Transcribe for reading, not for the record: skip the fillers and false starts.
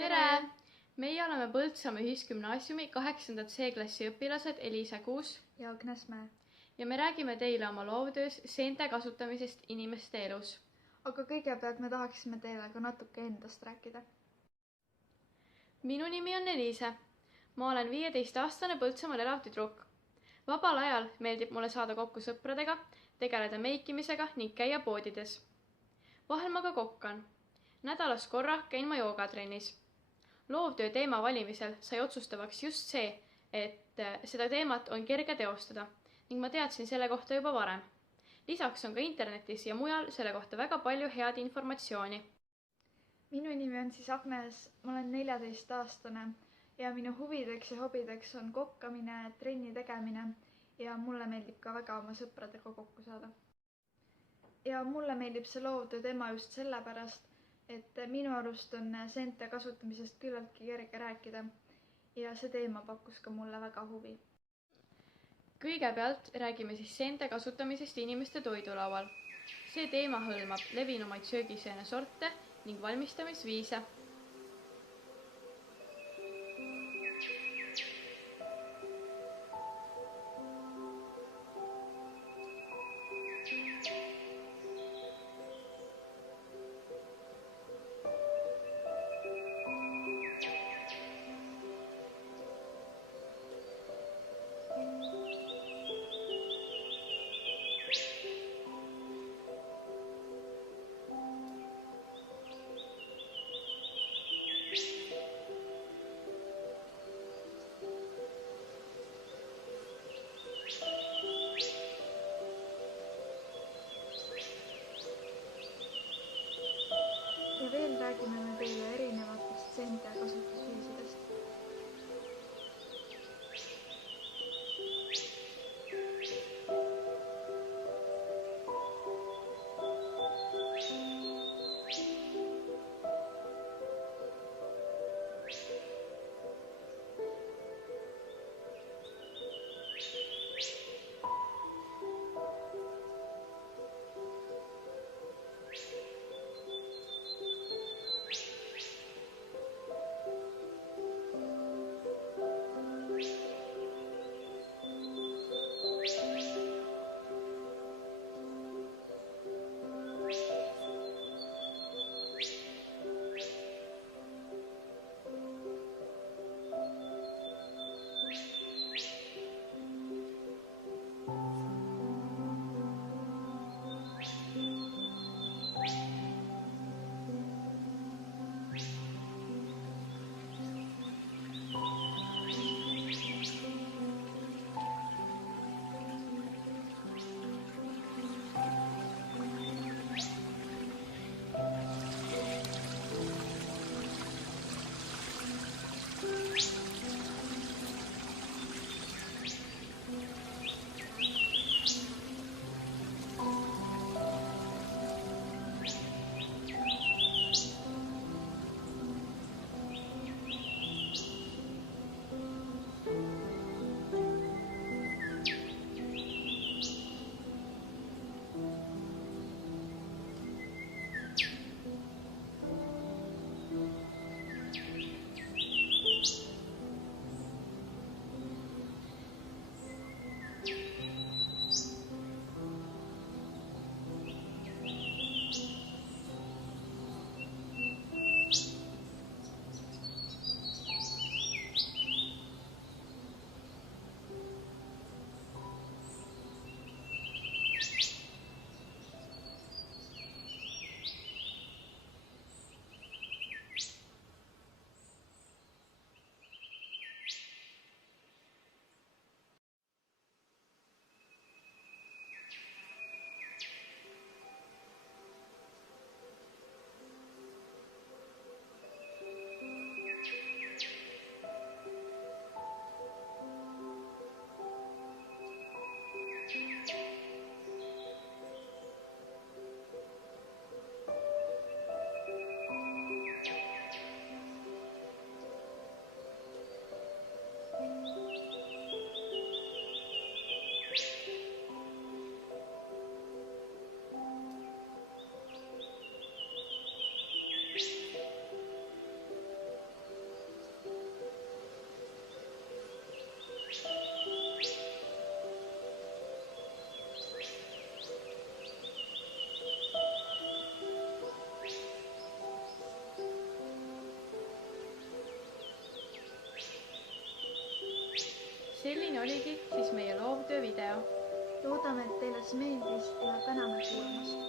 Tere! Meie oleme Põltsamaa Ühisgümnaasiumi 8. C-klassi õpilased Eliise Kuus ja Agnes Mäe. Ja me räägime teile oma loovtöös seente kasutamisest inimeste elus. Aga kõigepealt me tahaksime teile ka natuke endast rääkida. Minu nimi on Eliise. Ma olen 15-aastane Põltsamaal elav tüdruk. Vabal ajal meeldib mulle saada kokku sõpradega, tegeleda meikimisega ning käia poodides. Vahel ma ka kokkan. Nädalas korra käin ma joogatrennis. Loovtöö teema valimisel sai otsustavaks just see, et seda teemat on kerge teostada ning ma teadsin selle kohta juba varem. Lisaks on ka internetis ja mujal selle kohta väga palju head informatsiooni. Minu nimi on siis Agnes, ma olen 14-aastane ja minu huvideks ja hobideks on kokkamine, trenni tegemine ja mulle meeldib ka väga oma sõpradega kokku saada. Ja mulle meeldib see loovtöö teema just sellepärast, et minu arust on seente kasutamisest küllaltki kerge rääkida ja see teema pakkus ka mulle väga huvi. Kõigepealt räägime siis seente kasutamisest inimeste toidulaual. See teema hõlmab levinumaid söögiseene sorte ning valmistamisviise. Ja veel räägime me teile erinevatest seente kasutusviisidest. selline oligi siis meie loovtöö video. loodame, et teile see meeldis ja täname kuulamast.